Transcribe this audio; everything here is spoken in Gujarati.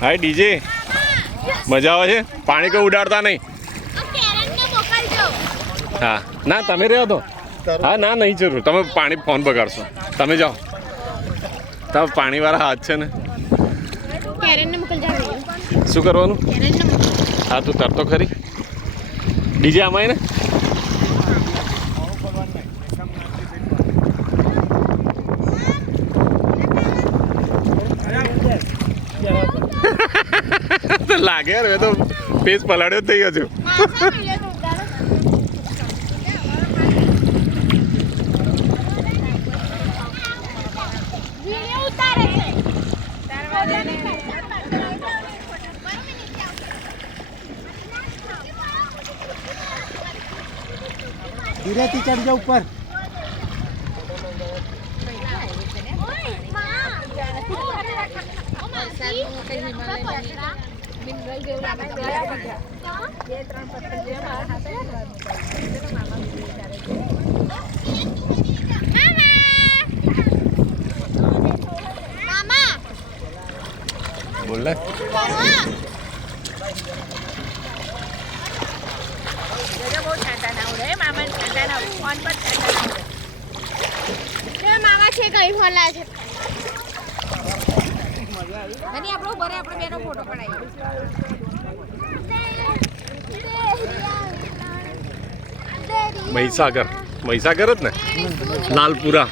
હાય ડીજે મજા આવે છે પાણી કોઈ ઉડાડતા નહીં હા ના તમે રહ્યો તો હા ના નહીં જરૂર તમે પાણી ફોન બગાડશો તમે જાઓ તમે પાણીવાળા હાથ છે ને શું કરવાનું હા તું તરતો ખરી ડીજે આમાં ને લાગે યાર મેં તો પેજ પલાળ્યો થઈ ગયો છું ધીરેથી ચડજો ઉપર બોલ લે મામા છે કઈ ફોન લાવે છે ફોટો મહીસાગર જ ને લાલપુરા